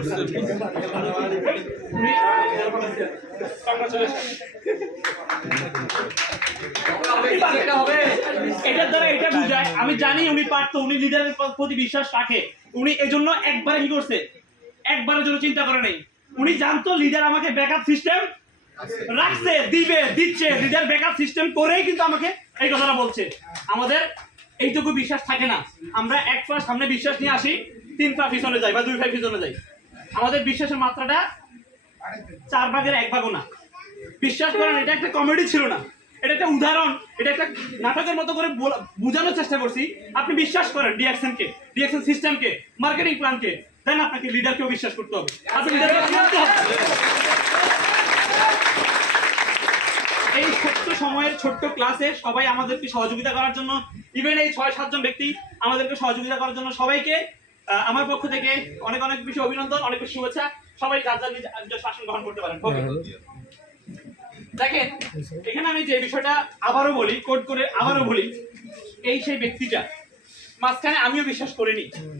করছেন। এটার দ্বারা এটা বুঝায় আমি জানি উনি পারতো, উনি লিডারের প্রতি বিশ্বাস রাখে, উনি এজন্য একবারে কি করছে, একবারের জন্য চিন্তা করে নাই। উনি জানতো লিডার আমাকে ব্যাকআপ সিস্টেম রাখছে, দিচ্ছে, লিডার ব্যাকআপ সিস্টেম করেই কিন্তু আমাকে এই কথাটা বলছে। আমাদের এইটুকু বিশ্বাস থাকে না, আমরা এক পা সামনে বিশ্বাস নিয়ে আসি, 3 পা পিছনে যাই বা 2 পা পিছনে যাই। আমাদের বিশ্বাসের মাত্রাটা 4 ভাগের 1 ভাগও না। বিশ্বাস করেন এটা একটা কমেডি ছিল না, এটা একটা উদাহরণ, এটা একটা নাটকের মতো করে বোঝানোর চেষ্টা করছি। আপনি বিশ্বাস করেন রিঅ্যাকশন সিস্টেমকে, মার্কেটিং প্ল্যানকে, দেন আপনাকে লিডারকেও বিশ্বাস করতে হবে। আপনি লিডারকে মানতে হবে। এই ছোট্ট সময়ের ছোট্ট ক্লাসে সবাই আমাদেরকে সহযোগিতা করার জন্য, ইভেন এই 6-7 জন ব্যক্তি আমাদেরকে সহযোগিতা করার জন্য সবাইকে আমার পক্ষ থেকে অনেক অনেক বেশি অভিনন্দন, অনেক বেশি শুভেচ্ছা। সবাই যার যার নিজ শাসন গ্রহণ করতে পারেন। দেখেন এখানে আমি যে বিষয়টা আবারও বলি, কোড করে আবারও বলি, এই সেই ব্যক্তিটা মাঝখানে আমিও বিশ্বাস করিনি।